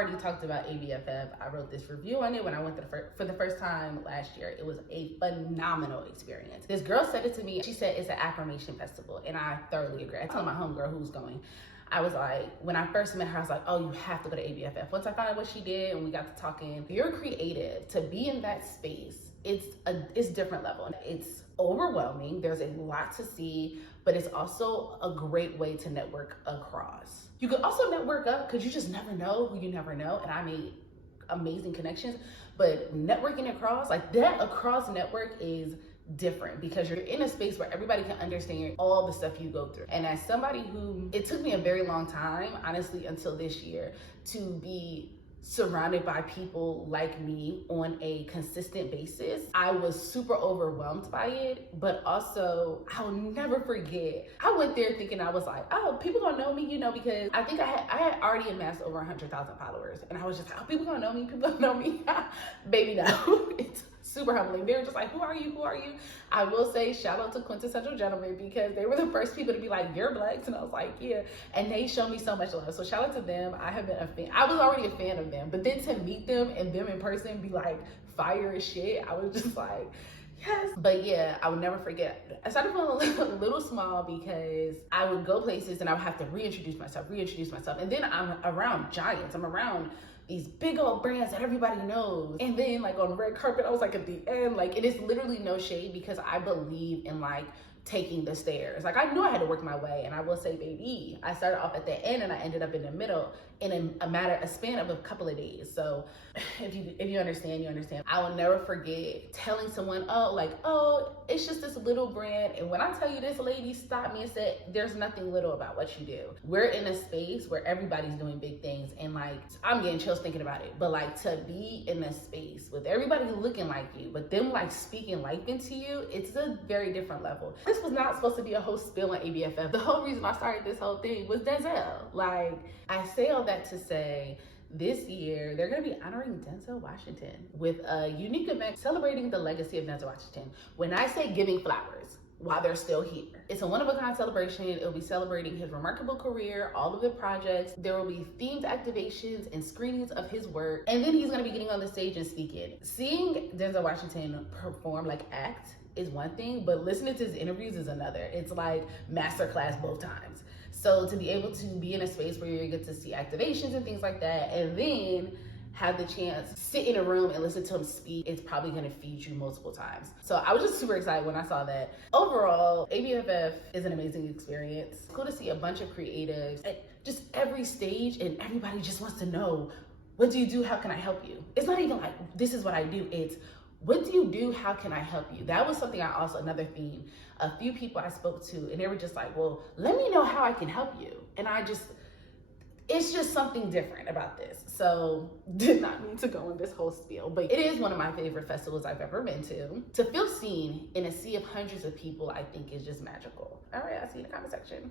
already talked about ABFF. I wrote this review on it when I went for the first time last year. It was a phenomenal experience. This girl said it to me. She said it's an affirmation festival, and I thoroughly agree. I told my homegirl who was going, I was like, when I first met her, I was like, oh, you have to go to ABFF. Once I found out what she did and we got to talking, if you're creative, to be in that space, it's different level. It's overwhelming. There's a lot to see, but it's also a great way to network across. You could also network up because you just never know who you never know. And I made amazing connections, but networking across, like that across network is different because you're in a space where everybody can understand all the stuff you go through. And as somebody who, it took me a very long time, honestly, until this year, to be surrounded by people like me on a consistent basis. I was super overwhelmed by it, but also I'll never forget, I went there thinking, I was like, oh, people gonna know me, you know, because I think I had already amassed over 100,000 followers, and I was just like, oh, people gonna know me, people gonna know me. Baby, no. It's super humbling. They were just like, who are you? I will say shout out to Quintessential Gentlemen, because they were the first people to be like, you're Blex, and I was like, yeah, and they showed me so much love. So shout out to them. I have been a fan. I was already a fan of them, but then to meet them and them in person be like fire as shit, I was just like, yes. But yeah, I would never forget. I started feeling a little small because I would go places and I would have to reintroduce myself. And then I'm around giants. I'm around these big old brands that everybody knows. And then like on red carpet, I was like at the end, like it is literally no shade because I believe in like taking the stairs. Like I knew I had to work my way, and I will say, baby, I started off at the end and I ended up in the middle in a span of a couple of days. So if you understand, you understand. I will never forget telling someone, oh, it's just this little brand. And when I tell you, this lady stopped me and said, there's nothing little about what you do. We're in a space where everybody's doing big things, and like I'm getting chills thinking about it. But like to be in a space with everybody looking like you, but them like speaking life into you, it's a very different level. This was not supposed to be a whole spill on ABFF. The whole reason I started this whole thing was Denzel. Like, I say all that to say, this year, they're gonna be honoring Denzel Washington with a unique event celebrating the legacy of Denzel Washington. When I say giving flowers while they're still here, it's a one-of-a-kind celebration. It'll be celebrating his remarkable career, all of the projects. There will be themed activations and screenings of his work. And then he's gonna be getting on the stage and speaking. Seeing Denzel Washington perform, like act, is one thing, but listening to his interviews is another. It's like masterclass both times. So to be able to be in a space where you get to see activations and things like that, and then have the chance to sit in a room and listen to him speak, it's probably gonna feed you multiple times. So I was just super excited when I saw that. Overall, ABFF is an amazing experience. It's cool to see a bunch of creatives at just every stage, and everybody just wants to know, what do you do? How can I help you? It's not even like, this is what I do. It's, what do you do? How can I help you? That was something another theme. A few people I spoke to, and they were just like, well, let me know how I can help you. And it's just something different about this. So did not mean to go in this whole spiel, but it is one of my favorite festivals I've ever been to. To feel seen in a sea of hundreds of people, I think is just magical. All right, I'll see you in the comment section.